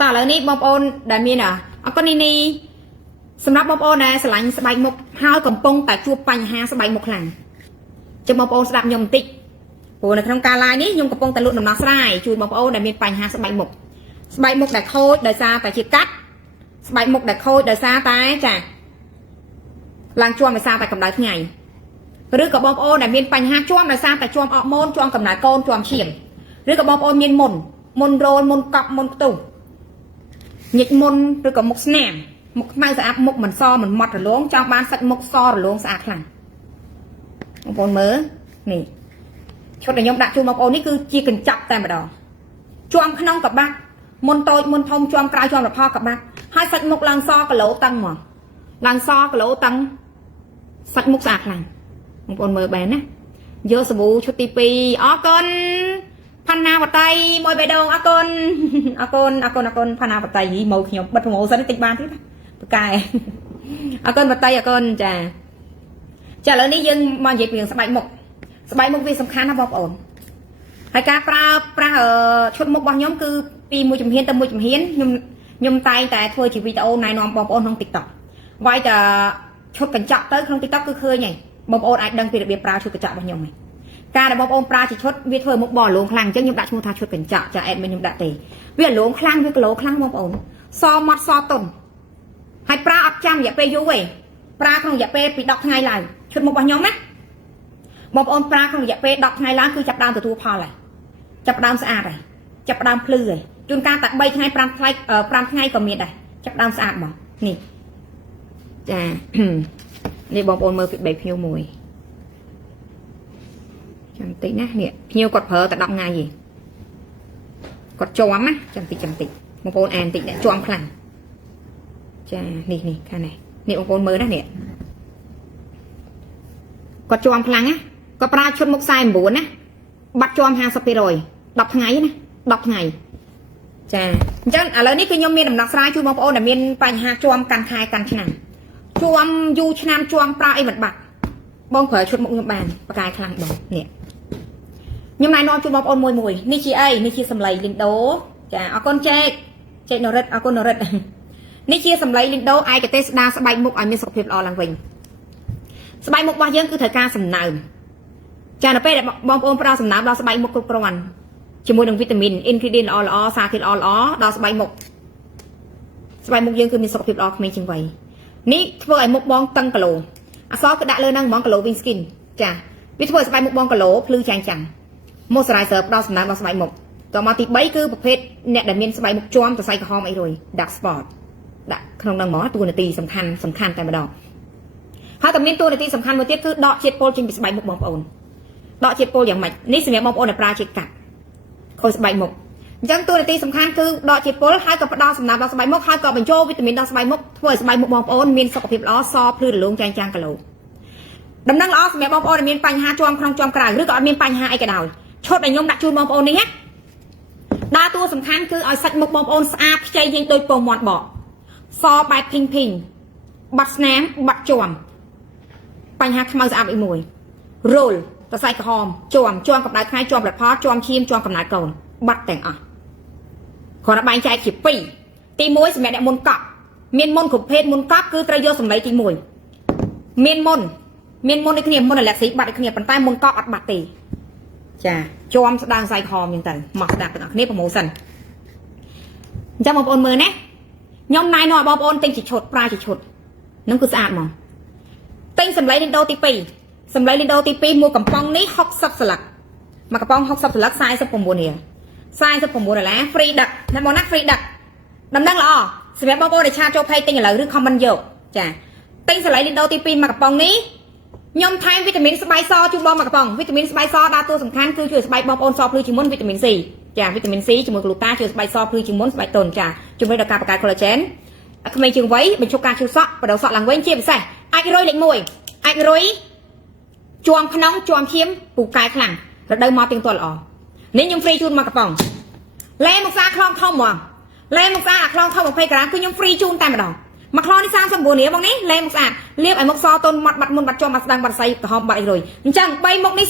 ต่อเลยนี่บอมโอนได้มีน่ะเอาก็นี่สำหรับบอมโอนนะสลายสบายมุกห้าวกำปงแต่จูบปัญหาสบายมุกหลังจะบอมโอนสลับยมติปูในคำการลายนี้ยมกำปงแต่ลุดน้ำหนักสลายจูบอมโอนได้มีปัญหาสบายมุกได้โคตรได้ซาแต่ชีกัดสบายมุกได้โคตรได้ซาตายจ้ะหลังช่วงได้ซาแต่กำลังไงหรือกับบอมโอนได้มีปัญหาช่วงได้ซาแต่ช่วงออกมนช่วงกำลังโกนช่วงเฉียงหรือกับบอมโอนมีมนโรนมนกอบมนตุ่nhiệt môn rồi có mục nèm mục mang ra mục mình so mình mọt rồi luôn trong ban sạch mục so rồi luôn sạch lằng một con mớ nè cho để nhóm đặt chu một ônនេះគឺជាកញ្ចប់តែម្ដងជួមក្នុងកបាត់មុនតូចមុនធំជួមក្រៅជួមរផកបាត់ហើយសាច់មុខឡើងសគីឡូតឹងមកឡើងសគីឡូតឹងសាច់មុខស្អាតខ្លាំងបងប្អូនមើលបែរណាយកសាប៊ូឈុតទី2អរគុណផាណាបតៃមួយបេដងអរគុណផាណាបតៃយីមកខ្ញុំបិទប្រម៉ូសិនតិចបានទៀតប្រកែអរគុណបតៃអរគុណចាឥឡូវនេះយើងមកនិយាយពីស្បែកមុខវាសំខាន់ណាស់បងប្អូនហើយការប្រើប្រាស់ឈុតមុខរបស់ខ្ញុំគឺពីមួយជំហានទៅមួយជំហានខ្ញុំតែងតែធ្វើជាវីដេអូណែនាំបងប្អូនក្នុង TikTok វាយតែឈុតកញ្ចក់ទៅក្នុង TikTok គឺឃើញហើយបងប្អូនអាចដឹងពីរបៀបប្រើឈុតកញ្ចក់របស់ខ្ញុំហើយការដែលបងប្អូនប្រើជាឈុតវាធ្វើមុខបលលងខ្លាំងអញ្ចឹងខ្ញុំដាក់ឈ្មោះថាឈុតកញ្ចក់ចាអេដមីនខ្ញុំដាក់ទេវាលងខ្លាំងវាគីឡូខ្លាំងបងប្អូនសម៉ត់សតុនហើយប្រើអត់ចាំរយៈពេលយូរទេប្រើក្នុងរយៈពេលពី10ថ្ងៃឡើងឈុតមុខរបស់ខ្ញុំណាបងប្អូនប្រើក្នុងរយៈពេល10ថ្ងៃឡើងគឺចាប់ដើមទទួលផលហើយចាប់ដើមស្អាតហើយចាប់ដើមភ្លឺហើយជួនកាលតែ3ថ្ងៃ5ថ្ងៃក៏មានដែរចាប់ដើមស្អាតបងនេះចានេះបងប្អូនមើលពី3ភ្ញៀវមួយចាំតិចណានេះភ្ញៀវគាត់ប្រើតែ10ថ្ងៃទេគាត់ជាប់ណាចាំតិចបងប្អូនអានតិចជាប់ខ្លាំងចានេះខាងនេះបងប្អូនមើលណានេះគាត់ជាប់ខ្លាំងណាគាត់ប្រើឈុតមុខ49ណាបាត់ជាប់50% 10ថ្ងៃណា10ថ្ងៃចាអញ្ចឹងឥឡូវនេះគឺខ្ញុំមានដំណោះស្រាយជួយបងប្អូនដែលមានបញ្ហាជាប់កាន់ខែកាន់ឆ្នាំជាប់យូរឆ្នាំជាប់ប្រើអីមិនបាត់បងប្រើឈុតមុខខ្ញុំបានបកាយខ្លាំងបងនេះខ្ញុំណែនាំជួយបងប្អូនមួយនេះជាអីនេះជាសម្លៃលីនដូចាអរគុណចេកនរិតអរគុណនរិតនេះជាសម្លៃលីនដូឯកទេសស្ដារស្បែកមុខឲ្យមានសុខភាពល្អឡើងវិញស្បែកមុខរបស់យើងគឺត្រូវការសំណើមចានៅពេលដែលបងប្អូនប្រើសំណើមដល់ស្បែកមុខគ្រប់គ្រាន់ជាមួយនឹងវីតាមីន ingredient ល្អសារធាតុល្អដល់ស្បែកមុខយើងគឺមានសុខភាពល្អក្មេងជាងវ័យនេះធ្វើឲ្យមុខបងតឹងគីឡូអសគឺដាក់លើហ្នឹងហ្មងគីឡូ wing skin ចាវាធ្វើឲ្យស្បែកមុខបងគីឡូភ្លឺចាំង moisturizer ផ្ដល់សំណើមដល់ស្បែកមុខតមកទី3គឺប្រភេទអ្នកដែលមានស្បែកមុខជាំសរសៃក្រហមអីរួយ dark spot ដាក់ក្នុងហ្នឹងហ្មងតួនាទីសំខាន់តែម្ដងហើយតែមានតួនាទីសំខាន់មួយទៀតគឺដកជាតិពុលចេញពីស្បែកមុខបងប្អូនដកជាតិពុលយ៉ាងម៉េចនេះសម្រាប់បងប្អូនដែលប្រើជាតិកាត់ខូចស្បែកមុខអញ្ចឹងតួនាទីសំខាន់គឺដកជាតិពុលហើយក៏ផ្ដល់សំណើមដល់ស្បែកមុខហើយក៏បញ្ចូលវីតាមីនដល់ស្បែកមុខធ្វើឲ្យស្បែកមុខបងប្អូនមានសុខភាពល្អសភ្លឺរលោងចាំងគីឡូដំណឹងល្អសម្រាប់បងប្អូនដែលមានបញ្ហាជាំក្នុងជាំក្រៅឬក៏អត់មានបញ្ហាអីក៏ដោយឈុតដែលខ្ញុំដាក់ជូនបងប្អូននេះណាដើរតួសំខាន់គឺឲ្យសាច់មុខបងប្អូនស្អាតខ្ចីយើងដូចពងមាត់បកសបែបភីងបាត់ស្នាមបាត់ជាំបញ្ហាខ្មៅស្អាតអីមួយរោលសរសៃក្រហមជាំកម្ដៅថ្ងៃជាំផលិតផលជាំឈាមជាំកំណើតកូនបាត់ទាំងអស់គ្រាន់តែបែងចែកជា2ទី1សម្រាប់អ្នកមុនកប់មានមុនគ្រប់ភេទមុនកប់គឺត្រូវយកសម្លេងទី1មានមុនដូចគ្នាមុនអាឡែស៊ីបាត់ដូចគ្នាប៉ុន្តែមុនកប់អត់បាត់ទេចាជាំស្ដាងសរសៃក្រហមអញ្ចឹងទៅមកស្ដាប់ទាំងអស់គ្នាប្រម៉ូសិនអញ្ចឹងបងប្អូនមើលណាខ្ញុំណែនាំបងប្អូនទិញជាឈុតប្រើជាឈុតនឹងគឺស្អាតហ្មងទិញសម្លេងលីនដូទី2សម្លេងលីនដូទី2មួយកំប៉ុងនេះ60ស្លឹកមួយកំប៉ុង60ស្លឹក49រៀល$49 free ដឹកណាបងណា free ដឹកដំណឹងល្អសម្រាប់បងប្អូនដែលឆាតចូល page ទិញឥឡូវឬ comment យកចាទិញសម្លេងលីនដូទី2មួយកំប៉ុងនេះខ្ញុំថែមវីតាមីនស្បែកសជូនបងមួយកំប៉ុងវីតាមីនស្បែកសដើរតួសំខាន់គឺជួយស្បែកបងប្អូនសភ្លឺជាងមុនវីតាមីន C ចាវីតាមីន C ជាមួយក្លូតាជួយស្បែកសភ្លឺជាងមុនស្បែកទន់ចាជំរុញដល់ការបង្កើត collagen ក្មេងជាងវ័យបញ្ឈប់ការឈឺសក់បដូរសក់ឡើងវិញជាពិសេសអាចរុយលេខ1អាចរុយជាំក្នុងជាំឈាមពូកែខ្លាំងរដូវមកទៀងទាត់ល្អនេះខ្ញុំ free ជូនមកកំប៉ុងលែមកសាខ្លងធំហ្មងលែមកសាអាខ្លងធំ20ក្រាមគឺខ្ញុំ free ជូនតែម្ដងមួយខ្លងនេះ39រៀលបងនេះលែមកស្អាតលាបឲ្យមុខសទន់មាត់បាត់មុនបាត់ចំបាត់ស្ដាំបាត់សៃក្រហមបាត់អីរុយអញ្ចឹង3មុខនេះ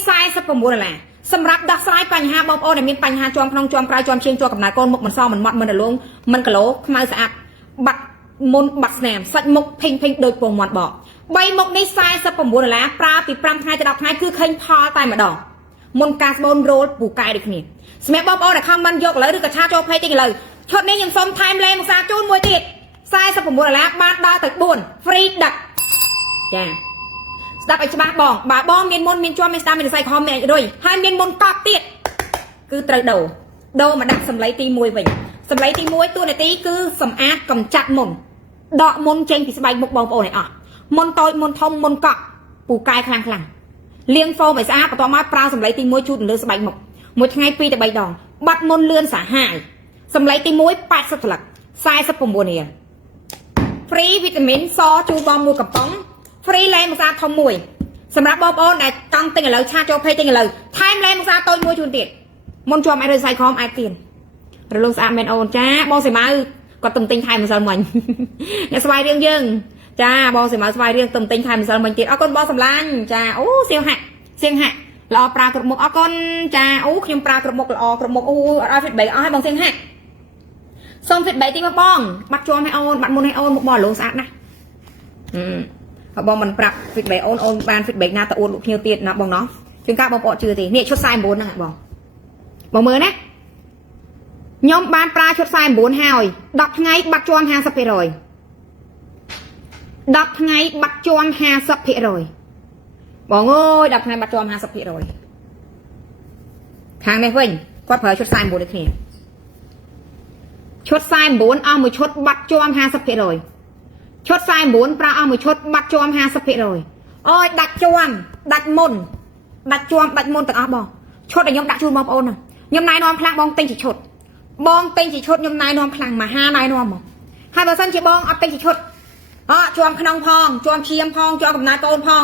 $49 សម្រាប់ដោះស្រាយបញ្ហាបងប្អូនដែលមានបញ្ហាជាប់ក្នុងជាប់ក្រៅជាប់ឈាមជាប់កំណើតកូនមុខមិនសមិនម៉ត់មិនរលោងមិនគីឡូខ្មៅស្អាតបាត់មុនបាត់ស្នាមសាច់មុខភេងដូចពងមាត់បក3មុខនេះ$49ប្រើពី5ថ្ងៃទៅ10ថ្ងៃគឺឃើញផលតែម្ដងមុនការស្បូនរ៉ូលពូកែដូចគ្នាសម្រាប់បងប្អូនដែលខមមិនយកឥឡូវឬក៏ឆាចូលពេកតិចឥឡូវឈុតនេះខ្ញុំសុំថែមលេខភាសាជូនមួយទៀត$49បានដល់ទៅ4 free ដឹកចាស្ដាប់ឲ្យច្បាស់បងបើបងមានមុនមានជាប់មានស្ដាប់មានសរសៃខំមានរុយហើយមានមុនកប់ទៀតគឺត្រូវដូរមកដាក់សម្លៃទី1វិញសម្លៃទី1តួនាទីគឺសម្អាតកំចាត់មុនដកមុនចេញពីស្បែកមុខបងប្អូនឲ្យអស់មុនតូចមុនធំមុនកក់ពូកែខ្លាំងលាងហ្វូមឲ្យស្អាតបន្ទាប់មកប្រើសម្លៃទី1ជូតលើស្បែកមុខមួយថ្ងៃ2ទៅ3ដងបាត់មុនលឿនសាហាវសម្លៃទី1 80ស្លឹក$49 free វីតាមីនសជូរបងមួយកំប៉ុង free លែមសាធំមួយសម្រាប់បងប្អូនដែលចង់ទិញឥឡូវឆាចូលពេកទិញឥឡូវថែមលែមសាតូចមួយជូនទៀតមុនជាប់អាចរើសៃខំអាចទៀនរលងស្អាតមែនអូនចាបងសីម៉ៅគាត់ទំទិញថែមម្សិលមិញអ្នកស្វាយរៀងយើងចាបងសីម៉ៅស្វាយរៀងទំទិញថែមម្សិលមិញទៀតអរគុណបងសម្លាញ់ចាអូសៀងហាក់ល្អប្រើគ្រប់មុខអរគុណចាអូខ្ញុំប្រើគ្រប់មុខល្អគ្រប់មុខអូអត់ឲ្យ feedback អស់ឲ្យបងសៀងហាក់សូម feedback ទីមកបងបាត់ជាប់ឲ្យអូនបាត់មុនឲ្យអូនមុខបងរលងស្អាតណាស់ហើយបងមិនប្រាប់ feedback អូនបាន feedback ណាទៅអួតលោកភ្ញៀវទៀតណាបងណោះជួនកាលបងប្អូនជឿទេនេះឈុត49ហ្នឹងបងមើលណាខ្ញុំបានប្រើឈុត49ហើយ10ថ្ងៃបាត់ជាំ50% 10ថ្ងៃបាត់ជាំ50%បងអើយ10ថ្ងៃបាត់ជាំ50%ខាងនេះវិញគាត់ប្រើឈុត49ដូចគ្នាឈុត49អស់មួយឈុតបាត់ជាំ50%ឈុត49ប្រើអស់មួយឈុតបាត់ជាំ50%អូយដាច់ជាំដាច់មុនទាំងអស់បងឈុតដែលខ្ញុំដាក់ជូនបងប្អូនហ្នឹងខ្ញុំណែនាំខ្លាំងបងទិញជាឈុតបងទិញជាឈុតខ្ញុំណែនាំខ្លាំងមហាណែនាំមកហើយបើសិនជាបងអត់ទិញជាឈុតជាប់ក្នុងផងជាប់ឈាមផងជាប់កំណើតកូនផង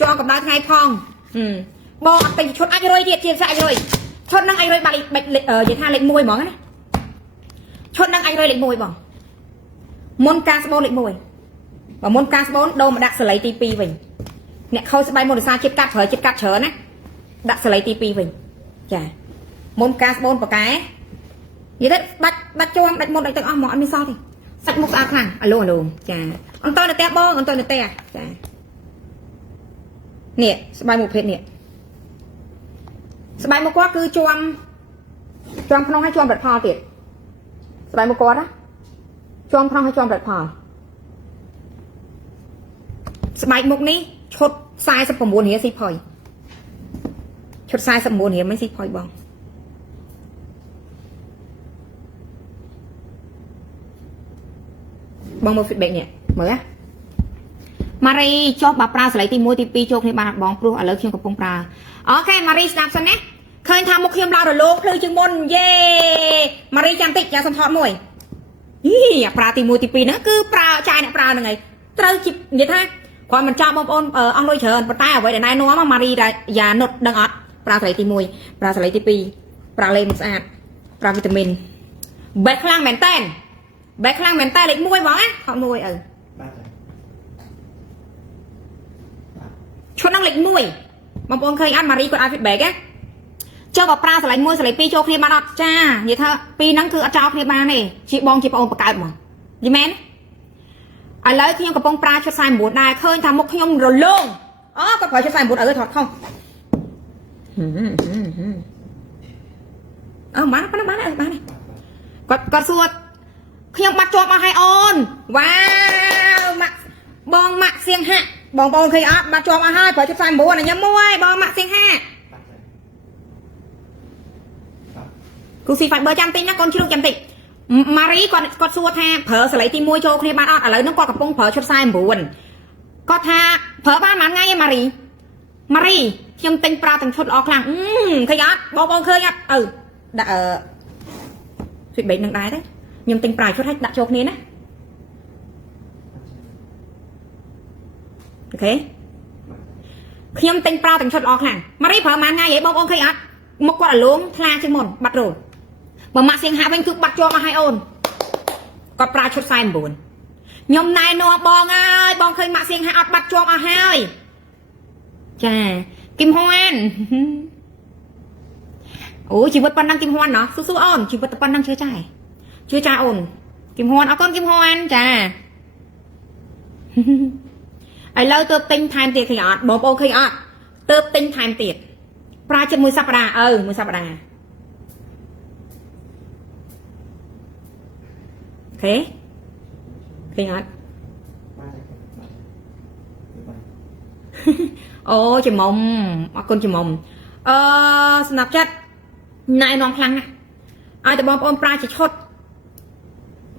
ជាប់កំណើតថ្ងៃផងបងអត់ទិញជាឈុតអាចរុយទៀតជាស្អាច់រុយឈុតហ្នឹងអាចរុយបាត់និយាយថាលេខ1ហ្មងណាឈុតហ្នឹងអាចរុយលេខ1បងមុនការស្បូនលេខ1បើមុនការស្បូនដូរមកដាក់សលៃទី2វិញអ្នកខូចស្បែកមុនរសាជាតិកាត់ច្រើនណាដាក់សលៃទី2វិញចាមុនការស្បូនប៉កែនិយាយទៅដាច់ជាប់ដាច់មុនដាច់ទាំងអស់មកអត់មានសល់ទេសាច់មុខស្អាតខ្លាំងអាឡូចាអន្តរនៅផ្ទះបងអន្តរនៅផ្ទះចានេះស្បែកមុខភេទនេះស្បែកមុខគាត់គឺជាប់ក្នុងហើយជាប់ផលិតផលទៀតស្បែកមុខគាត់ណាជាប់ក្នុងហើយជាប់ផលិតផលស្បែកមុខនេះឈុត$49ស៊ីផុយឈុត$49មិនស៊ីផុយបងបងមើល feedback នេះមើលណាម៉ារីចុះបើប្រើសលៃទី1ទី2ចូលគ្នាបានអត់បងព្រោះឥឡូវខ្ញុំកំពុងប្រើអូខេម៉ារីស្ដាប់សិនណាឃើញថាមុខខ្ញុំឡើងរលោងភ្លឺជាងមុនយេម៉ារីចាំតិចចាំសំថតមួយប្រើទី1ទី2ហ្នឹងគឺប្រើចាយអ្នកប្រើហ្នឹងហើយត្រូវនិយាយថាគាត់មិនចាប់បងប្អូនអស់លុយច្រើនប៉ុន្តែអ្វីដែលណែនាំម៉ារីយ៉ានុតដឹងអត់ប្រើសលៃទី1ប្រើសលៃទី2ប្រើលេងស្អាតប្រើវីតាមីនបេះខ្លាំងមែនតើបែកខ្លាំងមែនតែលេខ1បងណាថតមួយឪឈុតហ្នឹងលេខ1បងប្អូនឃើញអត់ម៉ារីគាត់ឲ្យ feedback ណាចុះបើប្រើសលៃ1សលៃ2ចូលគ្នាបានអត់ចានិយាយថាពីរហ្នឹងគឺអត់ចោលគ្នាបានទេជាបងជាប្អូនបង្កើតហ្មងយីមែនឥឡូវខ្ញុំកំពុងប្រើឈុត49ដែរឃើញថាមុខខ្ញុំរលោងគាត់ប្រើឈុត49ឪថតខុសបានគាត់សួរខ្ញុំបាត់ជាប់អស់ហើយអូនវ៉ាវបងម៉ាក់សៀងហាក់បងប្អូនឃើញអត់បាត់ជាប់អស់ហើយប្រើជិត49ឲ្យខ្ញុំមួយបងម៉ាក់សៀងហាក់គូស៊ី fiber ចាំតិចណាកូនជ្រូកចាំតិចម៉ារីគាត់សួរថាប្រើសលៃទី1ចូលគ្នាបានអត់ឥឡូវហ្នឹងគាត់កំពុងប្រើឈុត49គាត់ថាប្រើបានប៉ុន្មានថ្ងៃឯងម៉ារីខ្ញុំទិញប្រើទាំងឈុតល្អខ្លាំងឃើញអត់បងប្អូនឃើញអត់ដាក់feedback នឹងដែរទេខ្ញុំទិញប្រើឈុតឲ្យដាក់ចូលគ្នាណាអូខេខ្ញុំទិញប្រើទាំងឈុតល្អខ្លាំងម៉ារីប្រើប៉ុន្មានថ្ងៃឯងបងប្អូនឃើញអត់មុខគាត់អាលងថ្លាជាងមុនបាត់រោបើម៉ាក់សៀងហាក់វិញគឺបាត់ជាប់មកឲ្យអូនគាត់ប្រើឈុត49ខ្ញុំណែនាំបងហើយបងឃើញម៉ាក់សៀងហាក់អត់បាត់ជាប់អស់ហើយចាគឹមហ៊ាន ủa chị vật pan năng kim hoan nó su on chị vật pan năng chưa trai ổn kim hoan ở con kim hoan chà ai lâu tớp tinh time tiệt khi ọt bố ô khi ọt tớp tinh time tiệt pra chân mùi sắp đà mùi sắp đà thế khi ọt ô chị mộng con chị mộng Snapchat này nòng khăn nè ai tụi bom ôm pra chị chốt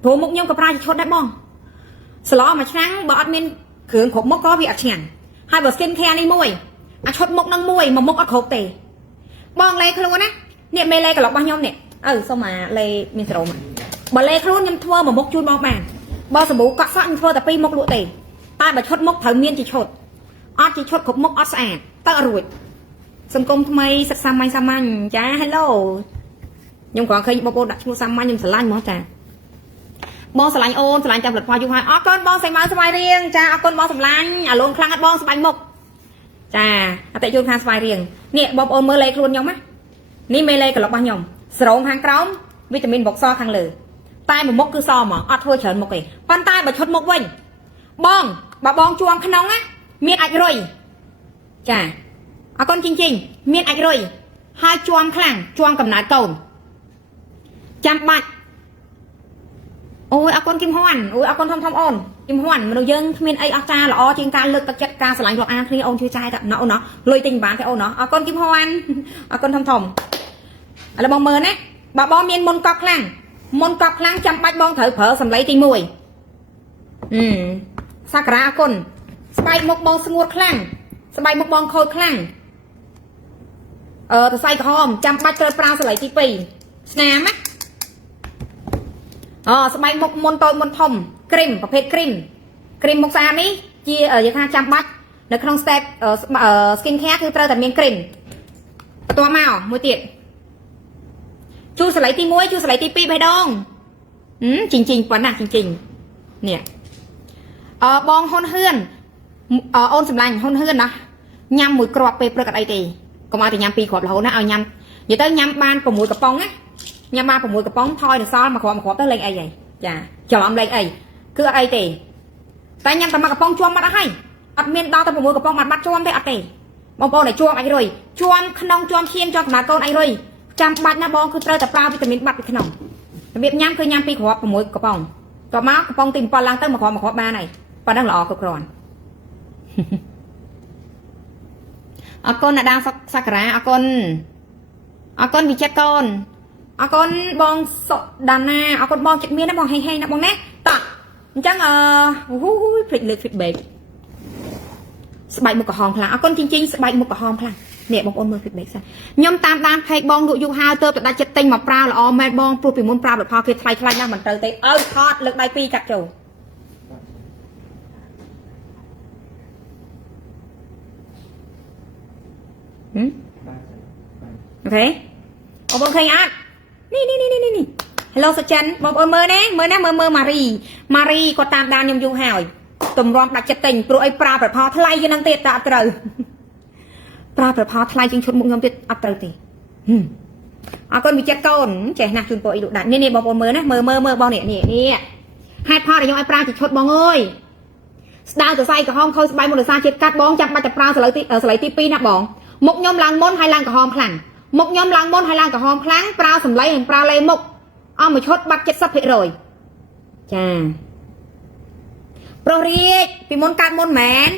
phố mục nhông có pra chị chốt đấy bom slo mà trắng bọt min cường khổ mốc có bị ạt chèn hai bờ skin care đi môi chốt mốc nâng môi mà mốc ạt khổ tề bong lê luôn á nè mê lê cả lọc bao nhiêu nè sao mà lê min sầu mà bà lê luôn nhâm thua mà mốc chui bong bàn bao sầm bú cắt sẵn nhâm thua tập pi mốc lụa tề tai bà chốt mốc thời miên chị chốt chị chốt khổ mốc sạch tơ ruột sầm công thay sắc xăm anh chá hello nhưng còn khi bố đặt mua xăm anh nhưng sờ lanh mà chà bong sờ lanh ôn sờ lanh chăm lật hoa du hai con bong xanh máu sờ riêng cha con bong sờ lanh luôn khăn bong sờ bánh mộc chà tại chôn khăn sờ riêng nè bong ôn mơ lê luôn nhau má ní mê lê cả lọc bao nhom sờ hàng trống vitamin bọc so khăn lử tai một mốc cứ so mà thôi chởn một cái pan tai bà chốt mốc vinh bong bà bong chuông khăn nóng á miệt ạch rồi chà con chinh miên ạch rồi hai chuông khăn chuông cầm nát cồn chăm bạch ôi con kim hoan con thông ôn kim hoan mà đầu dân miên ấy cha là trên ca lực các chất ca sờ lạnh lọt khi ôn chưa trai đậm nó lôi tình bán cái ôn nó con kim hoan con thông là bong mờ nè bà bom miên môn cọc khăn chăm bạch bong thở phở sầm lấy tinh mùi sakura con spike một bong sương khăn spike một bong khôi khăn tôi say hòm chăm bạch tơ prao sẽ lấy tí pì snam á sờ bay một môn tôi môn thom creamประเภท cream มุกซานี้chia ở dưới tha chăm bạchในក្នុង step skin care คือត្រូវតែមាន cream បន្ទាប់មកមួយទៀតជូរសលៃទី1ជូរសលៃទី2បេះដូងจริงๆប៉ុណ្ណាจริงๆនេះបងហ៊ុនហឿនអូនសម្លាញ់ហ៊ុនហឿនណាញ៉ាំមួយគ្រាប់ពេលព្រឹកអត់អីទេកុំឲ្យតែញ៉ាំ2គ្រាប់រហូតណាឲ្យញ៉ាំនិយាយទៅញ៉ាំបាន6កំប៉ុងណាញ៉ាំបាន6កំប៉ុងថយនៅសល់មួយគ្រាប់ទៅលេងអីហីចាច្រឡំលេងអីគឺអត់អីទេតែញ៉ាំតែមួយកំប៉ុងជួមបាត់អស់ហើយអត់មានដល់ទៅ6កំប៉ុងបាត់ជួមទេអត់ទេបងប្អូនឲ្យជួមអីរុយជួមក្នុងជួមឈាមជួមកំណើតកូនអីរុយចាំបាច់ណាបងគឺត្រូវតែប្រើវីតាមីនបាត់ពីក្នុងរបៀបញ៉ាំគឺញ៉ាំ2គ្រាប់6កំប៉ុងតមកកំប៉ុងទី7ឡើងទៅមួយគ្រាប់បានហើយប៉ណ្ណឹងល្អគ្រប់គ្រាន់អរគុណអ្នកដាសក្ការៈអរគុណវិចិត្រកូនអរគុណបងសុដាណាអរគុណបងចិត្តមានណាបងហេណាបងណាតោះអញ្ចឹងភ្លេចលើក feedback ស្បែកមុខក្រហមខ្លាំងអរគុណជិញស្បែកមុខក្រហមខ្លាំងនេះបងប្អូនមើល feedback សិនខ្ញុំតាមដាន page បងលក់យូរហើយទៅតែដាច់ចិត្តទិញមកប្រើល្អមែនបងព្រោះពីមុនប្រើផលគេថ្លៃណាស់មិនត្រូវទេថតលើកដៃ2កាត់ចូលអូខេបងឃើញអត់នេះ Hello សុចិនបងប្អូនមើលណាមើលម៉ារីគាត់តាមដានខ្ញុំយូរហើយតម្រាំដាច់ចិត្តទិញព្រោះអីប្រើប្រផលថ្លៃជាងនឹងទៀតតែអត់ត្រូវប្រើប្រផលថ្លៃជាងឈុតមុខខ្ញុំទៀតអត់ត្រូវទេអរគុណវិចិត្រកូនចេះណាស់ជូនពរអីលោកដាច់នេះបងប្អូនមើលណាមើលបងនេះហេតុផលដែលខ្ញុំឲ្យប្រើជាឈុតបងអើយស្ដៅទៅស្អីក្រហមខូចស្បែកមុនរសាជាតិកាត់បងចាំបាច់តែប្រើសលៃទី2ណាបងមុខខ្ញុំឡើងមុនហើយឡើងក្រហមខ្លាំងមុខខ្ញុំឡើងមុនហើយឡើងក្រហមខ្លាំងប្រើសម្លេងហើយប្រើលេមុខអស់មួយឈុតបាត់ 70% ចាប្រុសរាជពីមុនកាត់មុនមែន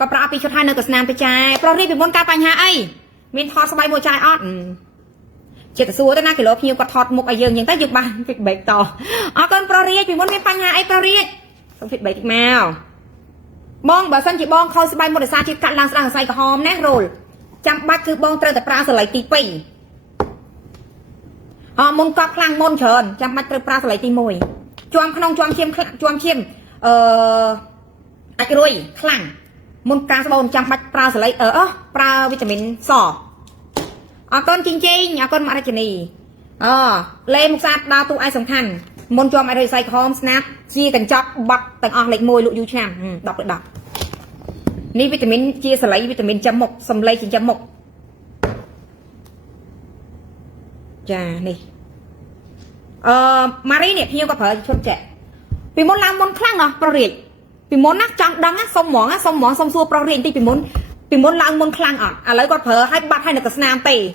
ក៏ប្រើពីឈុតហើយនៅក៏ស្នាមទៅចាយប្រុសរាជពីមុនកាត់បញ្ហាអីមានថតស្បែកមួយចាយអត់ចិត្តទៅសួរទៅណាគីឡូភ្ញៀវគាត់ថតមុខឲ្យយើងអញ្ចឹងទៅយើងបាន feedback តអរគុណប្រុសរាជពីមុនមានបញ្ហាអីប្រុសរាជសូម feedback តិចមកបងបើសិនជាបងខូចស្បែកមុនរសាជាតិកាត់ឡើងស្ដាងស្អីក្រហមណារោលចាំបាច់គឺបងត្រូវតែប្រើសលៃទី2មុនកប់ខ្លាំងមុនច្រើនចាំបាច់ត្រូវប្រើសលៃទី1ជាំក្នុងជាំឈាមអាចរួយខ្លាំងមុនការស្បូនចាំបាច់ប្រើសលៃប្រើវីតាមីនសអរគុណជិញអរគុណមករជនីលេមុខសាតដើរតួឯសំខាន់មុនជាំឲ្យរយសៃក្រហមស្នាប់ជាកញ្ចក់បាត់ទាំងអស់លេខ1លក់យូរឆ្នាំ10 លើ 10នេះវីតាមីនជាសលៃវីតាមីនចាំមុខសំឡេងចិញ្ចឹមមុខ chà này Marie nè phiêu có phải chốt trẻ vì muốn làm món khăn nó pro riệt vì muốn nát trăng đắng á xong món xong xua pro riệt thì vì muốn làm món khăn lấy có phải hai bắt hay là cái nam tì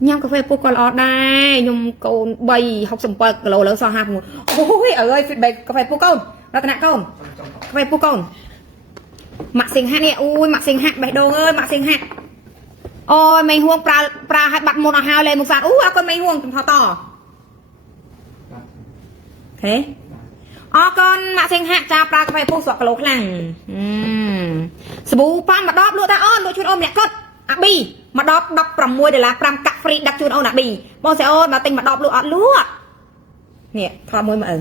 nhâm cà phê cô còn ở đây nhung cô bay học sầm bậc lỗ lỡ so hạt một ôi ơi cà phê cô con ra tận con cà phê cô con mặc xinh hát nè ui mặc xinh hát bạch đồ ơi mặc xinh hát ôi mày huông pra hai bật một hào lên một sàn con mày huông thò to thế con mặc xinh hát cha pra cà phê cô sọt lỗ lằng sbu pan mà đóp luôn ta ơn luôn chuyên ôm nhẹ cất bi mà đọc from môi để là from cà phê đặc chuyên ôn bị bông sẽ ôi mà tình mà đọc luôn lúa nè thò môi mà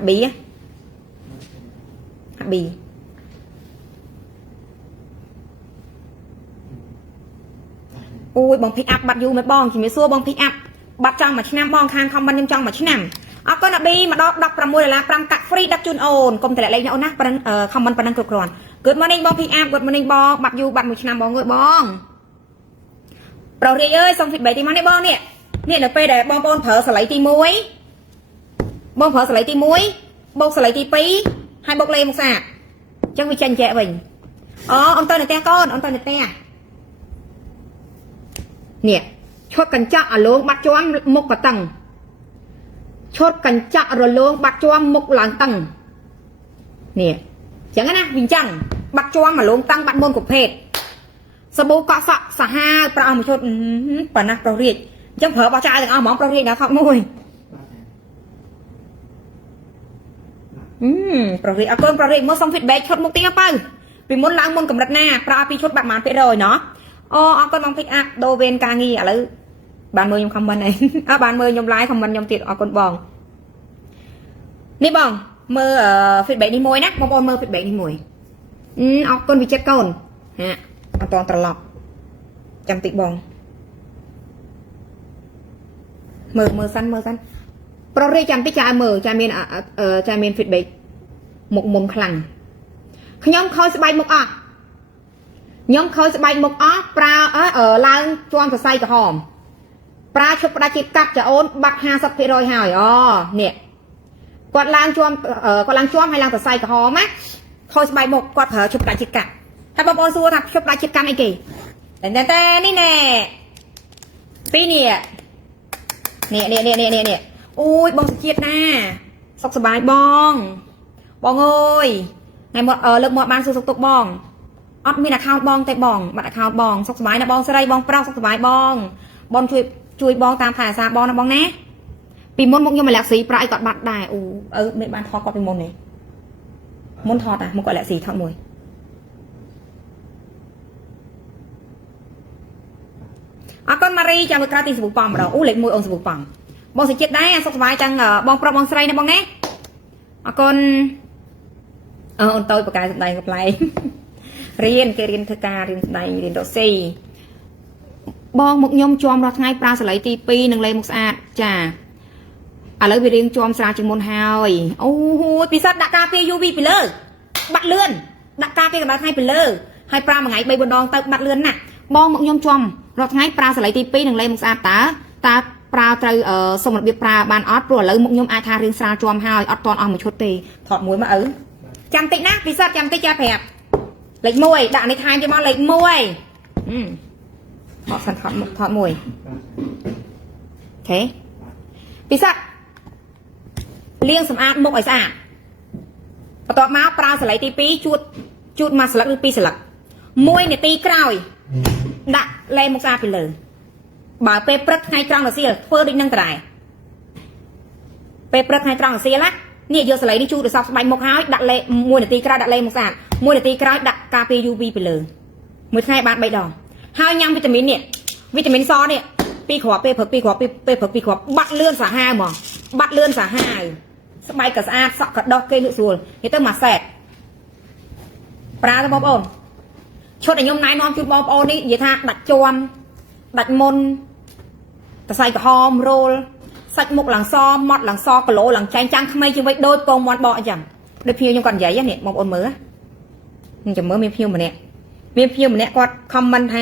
bị á bị ui bông pick up bắt du mấy bong chỉ mới xua bông pick up bắt trong mà năm bong khan không ban trong mà năm con bị mà đọc from môi để là from cà phê đặc chuyên ôn công thể lại lấy nhau nát không ban năng cực rồi good morning bong pick up good morning bong bắt du bắt 1 năm bong người bongเราเรียเอ้ยส่งผิดใบตีมันได้บ้องเนี่ยเนี่ยเดี๋ยวไปแต่บ้องเผลอสไลด์ตีมุ้ยบ้องเผลอสไลด์ตีมุ้ยบ้องสไลด์ตีปีให้บ้องเลยมุกสะจังวิจันแจbình ông tên là te con ông tên là teเนี่ยชดกันจะอารมณ์บัดจวมมุกกระตังชดกันจะอารมณ์บัดจวมมุกหลังตังเนี่ยอย่างนั้นนะวิจันบัดจวมอารมณ์ตังบัดมนกุเพศสบู่เกาะสะสะห้าปลาหมึกชดปะนะเราเรียกยังเผลอปลาชายถึงเอาหมอนเราเรียกนะครับมุ้ยเราเรียกเอาก้นเราเรียกเมื่อส่งฟีดแบ็กชดมุกติ้งไปปีมุนล้างมุนกับรัดหน้าปลาปีชดบัดหมานไปเลยเนาะเอาก้นมองพิกอัพโดเวนกางีอะไรบานมือยมคำวันไหนบานมือยมไล่คำวันยมติดเอาก้นบองนี่บองมือฟีดแบ็กนี่มวยนะบองมือฟีดแบ็กนี่มวยเอาก้นวิจัดก้นฮะตอนตลอดจำติบองมือสั้นโปรเรียจำติจ่ามือจ่าเมียนฟิตเบกหมกมุมคลังย้อมคอยสบายหมกย้อมคอยสบายหมกปลาล้างจวนกับไส้กับหอมปลาชุบปลาจิตกัดจะโอนบัก50%หายเนี่ยกวาดล้างจวนกวาดล้างจวนให้ล้างกับไส้กับหอมไหมคอยสบายหมกกวาดเผลอชุบปลาจิตกัดถ้าบอลซัวทับชอบปลาชิดกันไอ้กี่แต่นี่แน่ปีเนี่ยอุ้ยบองเจียดหน้าสกสบายบองเอ้ยไงหมดเลิกหมดบ้านซื้อสกตกบองอดมีนักข่าวบองแต่บองบัตรข่าวบองสกสบายนะบองสไลบองเปล่าสกสบายบองช่วยบองตามถ่ายซาบองนะบองนะปีมดมุกยังมาแหลกสีปลายกอดบัตรได้ไม่บ้านทอดกอดปีมดเนี่ยมดทอดมุกกอดแหลกสีทอดมวยcon Marie chào mừng gratis sập pom rồi lấy môi ông sập pom bong sẽ chết đấy sắp vài chăng bong pro bong sray nè bong nè con ông tôi bậc cái này gặp lại riêng thưa ca riêng này riêng độ si bong một nhom chom ra ngay pra sẽ lấy tivi nâng lên một sạt chà lấy về riêng chom sra chừng môn hai pi sát đặt cà phê uv pi lơ bắt lươn đặt cà phê bắt hai pi lơ hai pra mà ngày bay bồn đòn tự bắt lươn nè bong một nhom chomรถไงปลาสไลด์ตีปีหนึ่งเลยมุกสะอาดตาปลาเตยสมบัติปลาบานออดปลัวเลยมุกยมอาทาเรียงสาจอมหายออดตอนออกมาชดตีถอดมวยมาจำตินะพิซซ่าจำติจะแผลเล็กมวยด่าในทางจะมาเล็กมวยถอดสันถอดมวยโอเคพิซซ่าเลี้ยงสำอาดมุกไอ้สะอาดต่อมาปลาสไลด์ตีปีจุดมาสลักหรือปีสลักมวยเนี่ยตีกล้าวดักเลยมุกซาไปเลยบ่าเปปรักให้ตรังหรือเสียเพื่อดิ้งนั่งตายเปปรักให้ตรังหรือเสียละเนี่ยโยสไลด์นี่ชูหรือสอบสบายมุกหายดักเลยมวยตีกระดักเลยมุกซามวยตีกระดักกาเปยูบีไปเลยมือไงบานใบดองห้ายังวิตามินเนี่ยวิตามินซอเนี่ยปีขวบปีเผือกปีขวบปีขวบบัดเลื่อนสาห้าหมอบัดเลื่อนสาห้าสบายกับสะอาดสกัดดอกเกลือส่วนเฮ้ยต้องมาแสกปลาจะบอกอ่อนชดไอ้ยมนายนอนจุดบอลโอนี่อย่าท่าดัดจวมดัดมนแต่ใส่กับหอมโรลใส่หมกหลังซอมอดหลังซอกระโหลหลังแจงจังทำไมจึงไปโดยโปงมอนบอจังโดยเพียวยังก่อนใหญ่ยังเนี่ยมองโอนมือมันจะมือมีเพียวเหมือนเนี่ยกอดคอมมันแฮ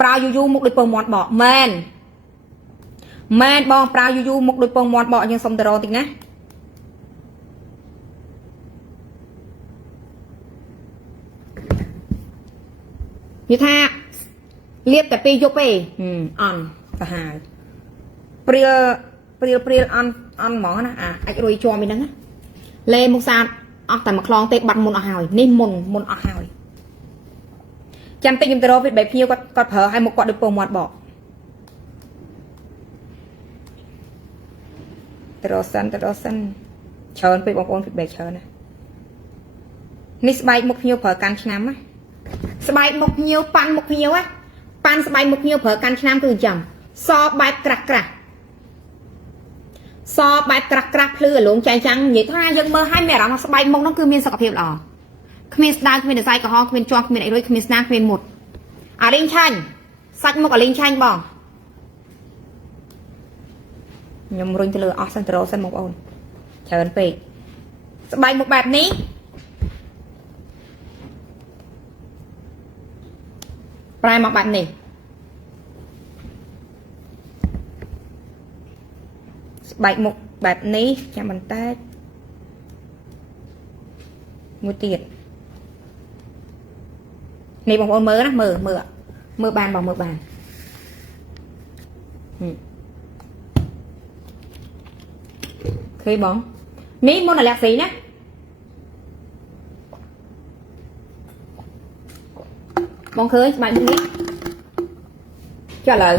ប្រើយូមុខដូចពងមាត់បកមែនបងប្រើយូមុខដូចពងមាត់បកយើងសុំទៅរកតិចណានិយាយថាលៀបតែពេលយប់ទេអន់ទៅហើយព្រាលអន់ហ្មងណាអាចរួយជាប់ឯហ្នឹងណាលេមុខស្អាតអស់តែមួយខ្លងទេបាត់មុនអស់ហើយនេះមុនអស់ហើយចាំតិចខ្ញុំទៅរកវាបែបភ្ញៀវគាត់ប្រើឲ្យមុខគាត់ដូចពងមាត់បកទៅរកសិនច្រើនពេកបងប្អូន feedback ច្រើនណានេះស្បែកមុខភ្ញៀវប្រើកាន់ឆ្នាំណាស្បែកមុខភ្ញៀវប៉ាន់មុខភ្ញៀវប៉ាន់ស្បែកមុខភ្ញៀវប្រើកាន់ឆ្នាំគឺអញ្ចឹងសបែបក្រាស់សបែបក្រាស់ភ្លឺអាលងចែងចាំងនិយាយថាយើងមើលឲ្យមានអារម្មណ៍ថាស្បែកមុខនោះគឺមានសុខភាពល្អគ្មានស្ដើងគ្មានសរសៃក្រហមគ្មានជាប់គ្មានអីរួយគ្មានស្នាគ្មានមុតអាលីងឆាញ់សាច់មុខអាលីងឆាញ់បងខ្ញុំរុញទៅលើអស់សិនទៅរកសិនបងប្អូនច្រើនពេកស្បែកមុខបែបនេះប្រែមកបែបនេះស្បែកមុខបែបនេះចាំបន្តិចមួយទៀតនេះបងប្អូនមើលណាមើលបានបងមើលបានឃើញបងនេះមុនអាឡែកស៊ីណាបងឃើញស្បែកមុខនេះចុះឥឡូវ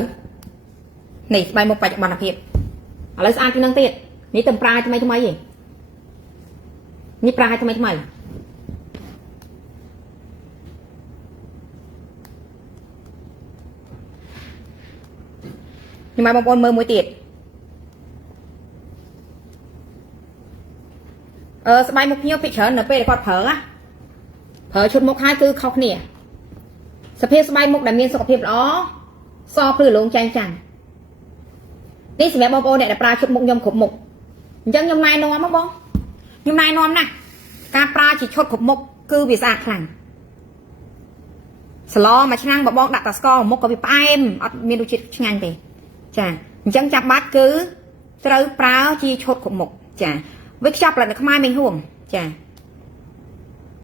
នេះស្បែកមុខបច្ចុប្បន្នភាពឥឡូវស្អាតជាងនឹងទៀតនេះតែប្រើថ្មីឯងនេះប្រើឲ្យថ្មីខ្ញុំឲ្យបងប្អូនមើលមួយទៀតស្បែកមុខភ្ញៀវពីច្រើននៅពេលគាត់ប្រើឈុតមុខហើយគឺខុសគ្នាសភាពស្បែកមុខដែលមានសុខភាពល្អសភ្លឺលងចែងចាំងនេះសម្រាប់បងប្អូនអ្នកដែលប្រើឈុតមុខខ្ញុំគ្រប់មុខអញ្ចឹងខ្ញុំណែនាំមកបងខ្ញុំណែនាំណាការប្រើជាឈុតគ្រប់មុខគឺវាស្អាតខ្លាំងស្លមួយឆ្នាំងបើបងដាក់តែស្ករមុខក៏វាផ្អែមអត់មានរសជាតិឆ្ងាញ់ទេចាអញ្ចឹងចាំបាច់គឺត្រូវប្រើជាឈុតគ្រប់មុខចាវាខ្ចប់ផលិតនៅខ្មែរមិញហួងចា